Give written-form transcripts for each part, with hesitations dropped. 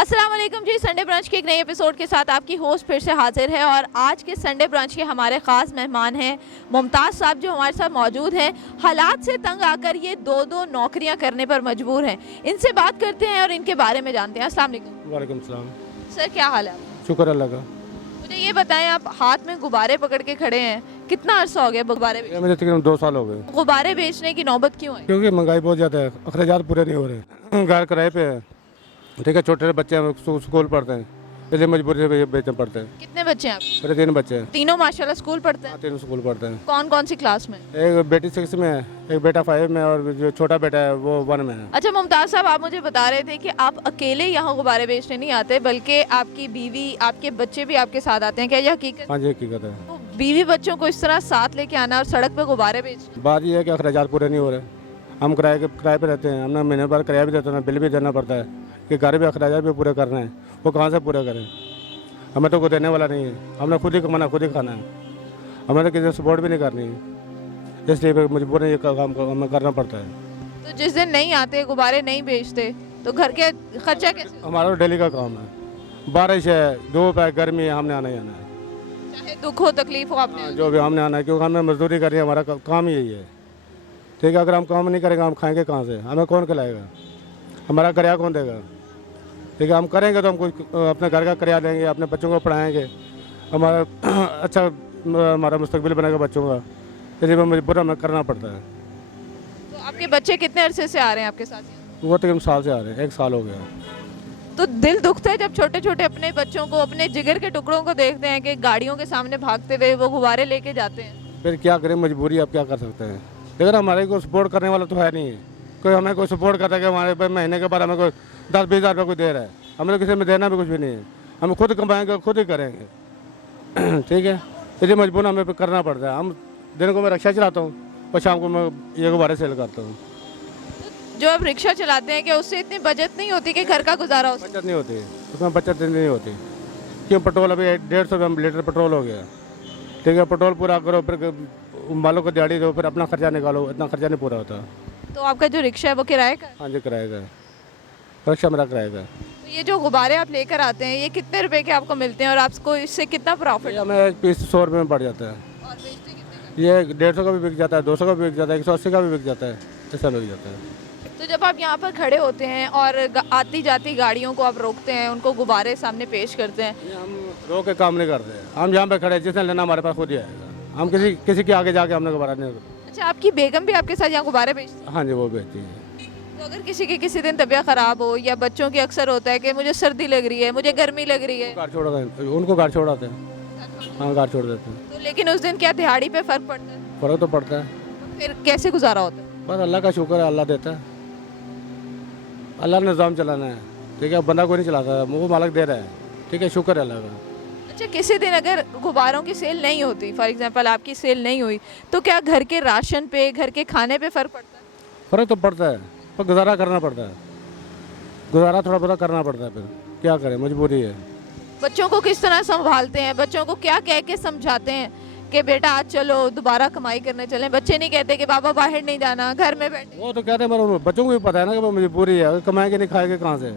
अस्सलाम वालेकुम जी। Sunday brunch के एक नए एपिसोड के साथ आपकी होस्ट फिर से हाजिर है और आज के संडे ब्रंच के हमारे ख़ास मेहमान हैं मुमताज़ साहब जो हमारे साथ मौजूद हैं। हालात से तंग आकर ये दो नौकरियां करने पर मजबूर हैं। इनसे बात करते हैं और इनके बारे में जानते हैं। अस्सलाम वालेकुम। वालेकुम सलाम। सर क्या हाल है? शुक्र अल्लाह का। मुझे ये बताएं, आप हाथ में गुब्बारे पकड़ के खड़े हैं, कितना अर्सा हो गया गुब्बारे ये मुझे तकरीबन 2 साल हो गए। गुब्बारे बेचने की नौबत क्यों है? क्योंकि महंगाई बहुत ज़्यादा है, अखराजात पूरे नहीं हो रहे, घर किराए पे है, ठीक है, छोटे बच्चे हैं, स्कूल पढ़ते हैं, इसलिए मजबूरी से बेचना पड़ता है। कितने बच्चे हैं आप? मेरे 3 बच्चे हैं। तीनों माशाल्लाह स्कूल पढ़ते हैं? 3 स्कूल पढ़ते हैं। कौन कौन सी क्लास में? एक बेटी 6 में है, एक बेटा 5 में और जो छोटा बेटा है वो 1 में है। अच्छा मुमताज़ साहब, आप मुझे बता रहे थे कि आप अकेले यहाँ गुब्बारे बेचने नहीं आते बल्कि आपकी बीवी, आपके बच्चे भी आपके साथ आते हैं, क्या ये हकीकत? हाँ जी, हकीकत है। तो बीवी बच्चों को इस तरह साथ लेके आना और सड़क पे गुब्बारे बेचना, बात ये है कि अखराजात पूरे नहीं हो रहे, हम किराए पे रहते हैं, हमने महीने भर किराया भी देते हैं, बिल भी देना पड़ता है कि घर भी अखराजात भी पूरे करना है, वो कहाँ से पूरे करें? हमें तो कोई देने वाला नहीं है, हमने खुद ही कमाना, खुद ही खाना है, हमें तो किसी सपोर्ट भी नहीं करनी है, इसलिए मजबूर ये काम हमें करना पड़ता है। तो जिस दिन नहीं आते गुब्बारे नहीं बेचते तो घर के खर्चा कैसे? हमारा तो डेली का काम है, बारिश है, धूप है, गर्मी है, हमने आना ही आना है, चाहे दुख हो तकलीफ हो आपने। जो भी हमने आना है, क्योंकि हमें मजदूरी करनी है, हमारा काम ही यही है, ठीक है। अगर हम काम नहीं करेंगे हम खाएंगे कहाँ से? हमें कौन खिलाएगा? हमारा किराया कौन देगा? ठीक है, हम करेंगे तो हम कुछ अपने घर का किराया देंगे, अपने बच्चों को पढ़ाएंगे, हमारा अच्छा हमारा मुस्तकबिल बनेगा बच्चों का, इसलिए मजबूर हमें करना पड़ता है। तो आपके बच्चे कितने अरसे से आ रहे हैं आपके साथ? वो तकरीबन साल से आ रहे हैं, 1 साल हो गया। तो दिल दुखता है जब छोटे छोटे अपने बच्चों को, अपने जिगर के टुकड़ों को देखते हैं कि गाड़ियों के सामने भागते हुए वो गुब्बारे लेके जाते हैं। फिर क्या करें, मजबूरी, आप क्या कर सकते हैं? लेकिन हमारे को सपोर्ट करने वाला तो है नहीं है, कोई हमें कोई सपोर्ट करता है कि हमारे पे महीने के बाद हमें कोई 10-20 हज़ार रुपये कोई दे रहा है, हमें तो किसी में देना भी कुछ भी नहीं है, हम खुद कमाएंगे खुद ही करेंगे ठीक है, इसलिए मजबूर हमें पे करना पड़ता है। हम दिन को मैं रिक्शा चलाता हूँ और शाम को मैं ये गुब्बारे सेल करता हूँ। जो आप रिक्शा चलाते हैं, क्या उससे इतनी बचत नहीं होती कि घर का गुजारा हो सके? बचत नहीं होती, उसमें बचत नहीं होती, क्यों? पेट्रोल अभी 150 रुपये लीटर पेट्रोल हो गया, ठीक है, पेट्रोल पूरा करो, फिर मालों को दिहाड़ी दो, फिर अपना खर्चा निकालो, इतना खर्चा नहीं पूरा होता। तो आपका जो रिक्शा है वो किराए का है? हाँ जी, किराए का, रिक्शा मेरा किराए का। तो ये जो गुब्बारे आप लेकर आते हैं, ये कितने रुपए के आपको मिलते हैं और आपको इससे कितना प्रॉफिट? ये हमें एक पीस 100 रुपये में पड़ जाता है। और बेचते कितने ये 150 का भी बिक जाता है, 200 का भी बिक जाता है, 180 का भी बिक जाता है, ऐसा बिक जाता है। का? तो जब आप यहाँ पर खड़े होते हैं और आती जाती गाड़ियों को आप रोकते हैं, उनको गुब्बारे सामने पेश करते हैं, ये हम रोक के काम नहीं करते हैं, हम जहाँ पे खड़े हैं, जिसने लेना हमारे पास खुद ही आएगा, हम किसी के आगे जाके हमने गुब्बारा नहीं करते। अच्छा आपकी बेगम भी आपके साथ यहाँ गुब्बारे बेचती है? हाँ जी, वो बेचती है। तो अगर किसी की किसी दिन तबीयत ख़राब हो या बच्चों की अक्सर होता है कि मुझे सर्दी लग रही है, मुझे गर्मी लग रही है, घर छोड़ गए, उनको घर छोड़ाते हैं, हाँ घर छोड़ देते हैं। तो लेकिन उस दिन क्या दिहाड़ी पे फ़र्क पड़ता है? फर्क तो पड़ता है, तो फिर कैसे गुजारा होता है? बस अल्लाह का शुक्र है, अल्लाह देता है, अल्लाह ने निज़ाम चलाना है, ठीक है, बंदा कोई नहीं चलाता, वो मालिक दे रहा है, ठीक है, शुक्र है अल्लाह का। अच्छा किसी दिन अगर गुब्बारों की सेल नहीं होती, फॉर एग्जांपल आपकी सेल नहीं हुई, तो क्या घर के राशन पे, घर के खाने पे फ़र्क पड़ता है? फ़र्क तो पड़ता है, पर गुजारा करना पड़ता है, गुजारा थोड़ा बहुत करना पड़ता है, फिर क्या करें, मजबूरी है। बच्चों को किस तरह संभालते हैं? बच्चों को क्या कह के समझाते हैं कि बेटा आज चलो दोबारा कमाई करने चलें? बच्चे नहीं कहते कि बाबा बाहर नहीं जाना, घर में बैठे। वो तो कहते हैं, मगर बच्चों को भी पता है ना कि वो मजबूरी है, अगर कमाएंगे नहीं खाएंगे कहाँ से,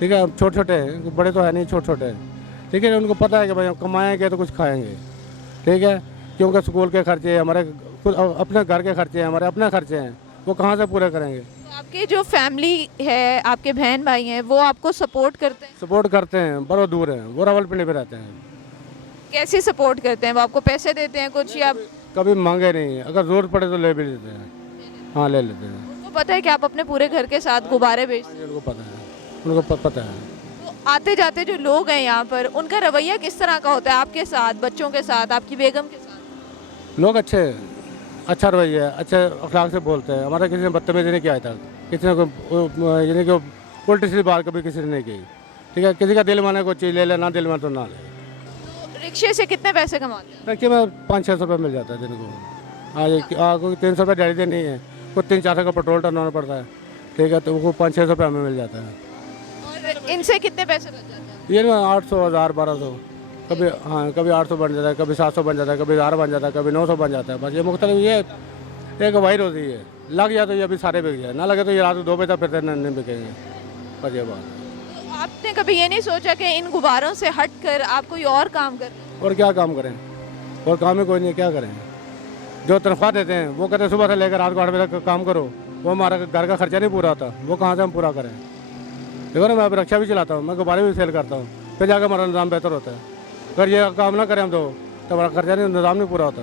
ठीक है, छोटे छोटे, बड़े तो है नहीं, छोटे छोटे, ठीक है, उनको पता है कि भाई हम कमाएंगे तो कुछ खाएंगे, ठीक है, क्योंकि स्कूल के खर्चे, हमारे खुद अपने घर के खर्चे हैं, हमारे अपने खर्चे हैं, वो कहाँ से पूरे करेंगे? तो आपके जो फैमिली है, आपके बहन भाई हैं, वो आपको सपोर्ट करते हैं? सपोर्ट करते हैं, बड़ो दूर हैं, वो रावलपिंडी पे रहते हैं। कैसे सपोर्ट करते हैं? वो आपको पैसे देते हैं कुछ या कभी मांगे नहीं, अगर ज़रूरत पड़े तो ले भी लेते हैं, हाँ ले लेते हैं। उनको पता है कि आप अपने पूरे घर के साथ गुब्बारे बेचते हैं? उनको पता है, उनको पता है। तो आते जाते जो लोग हैं यहाँ पर, उनका रवैया किस तरह का होता है आपके साथ, बच्चों के साथ, आपकी बेगम के साथ? लोग अच्छे, अच्छा रवैया है, अच्छे अखलाक से बोलते हैं, हमारा किसी ने बदतमीजी नहीं किया है तक, किसी ने यानी कि उल्टी सीधी बात कभी किसी ने नहीं की, ठीक है, किसी का दिल माने कोई चीज़ ले ले, ना दिल माने तो ना ले। तो रिक्शे से कितने पैसे कमाते हैं? देखिए मैं 500-600 रुपये मिल जाता है दिन को, आज कोई 300 रुपये दिहाड़ी देनी है, कोई 300-400 का पेट्रोल डलवाना पड़ता है, ठीक है, तो वो 500-600 रुपये हमें मिल जाता है। और इनसे कितने पैसे बच जाते हैं? ये ना 800, 1000, 1200, कभी हाँ कभी 800 बन जाता है, कभी 700 बन जाता है, कभी 1000 बन जाता है, कभी 900 बन जाता है, बस ये मुख्तलिफ ये एक वाइर होती है, लग जाए तो ये अभी सारे बिक जाए, ना लगे तो ये रात को 2 बजे तक फिर नहीं बिकेंगे, बस ये बात। आपने कभी ये नहीं सोचा कि इन गुब्बारों से हट कर आप कोई और काम कर? और क्या काम करें, और काम ही कोई नहीं, क्या करें। जो तनख्वाह देते हैं वो कहते हैं सुबह से लेकर रात को 8 बजे तक काम करो, वो हमारा घर का खर्चा नहीं पूरा होता, वो कहाँ से हम पूरा करें। देखो ना, मैं अब रिक्शा भी चलाता हूँ, मैं गुब्बारे भी सेल करता हूँ, फिर जाकर हमारा निज़ाम बेहतर होता है। अगर ये काम ना करें हम तो हमारा खर्चा नहीं, निज़ाम नहीं पूरा होता।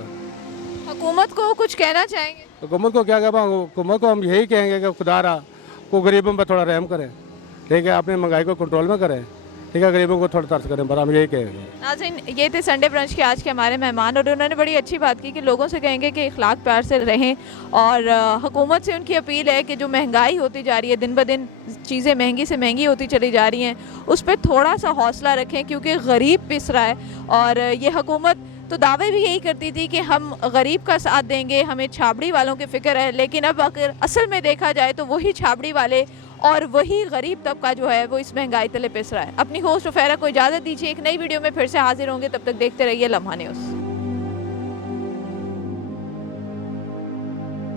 हुकूमत को कुछ कहना चाहेंगे? हुकूमत को क्या कहना, हुकूमत को हम यही कहेंगे कि खुदारा को गरीबों पर थोड़ा रहम करें, ठीक है, अपनी महंगाई को कंट्रोल में करें, ठीक है, गरीबों को थोड़ा तरस करें, बस हम यही कहेंगे। नाज़रीन, ये थे संडे ब्रंच के आज के हमारे मेहमान और उन्होंने बड़ी अच्छी बात की कि लोगों से कहेंगे कि इखलाक प्यार से रहें और हुकूमत से उनकी अपील है कि जो महंगाई होती जा रही है, दिन ब दिन चीज़ें महंगी से महंगी होती चली जा रही हैं, उस पर थोड़ा सा हौसला रखें क्योंकि गरीब पिस रहा है। और ये हुकूमत तो दावे भी यही करती थी कि हम गरीब का साथ देंगे, हमें छाबड़ी वालों की फ़िक्र है, लेकिन अब अगर असल में देखा जाए तो वही छाबड़ी वाले और वही गरीब तबका जो है वो इस महंगाई तले पिस रहा है। अपनी होस्ट उफेरा को इजाज़त दीजिए, एक नई वीडियो में फिर से हाजिर होंगे, तब तक देखते रहिए लम्हा न्यूज़।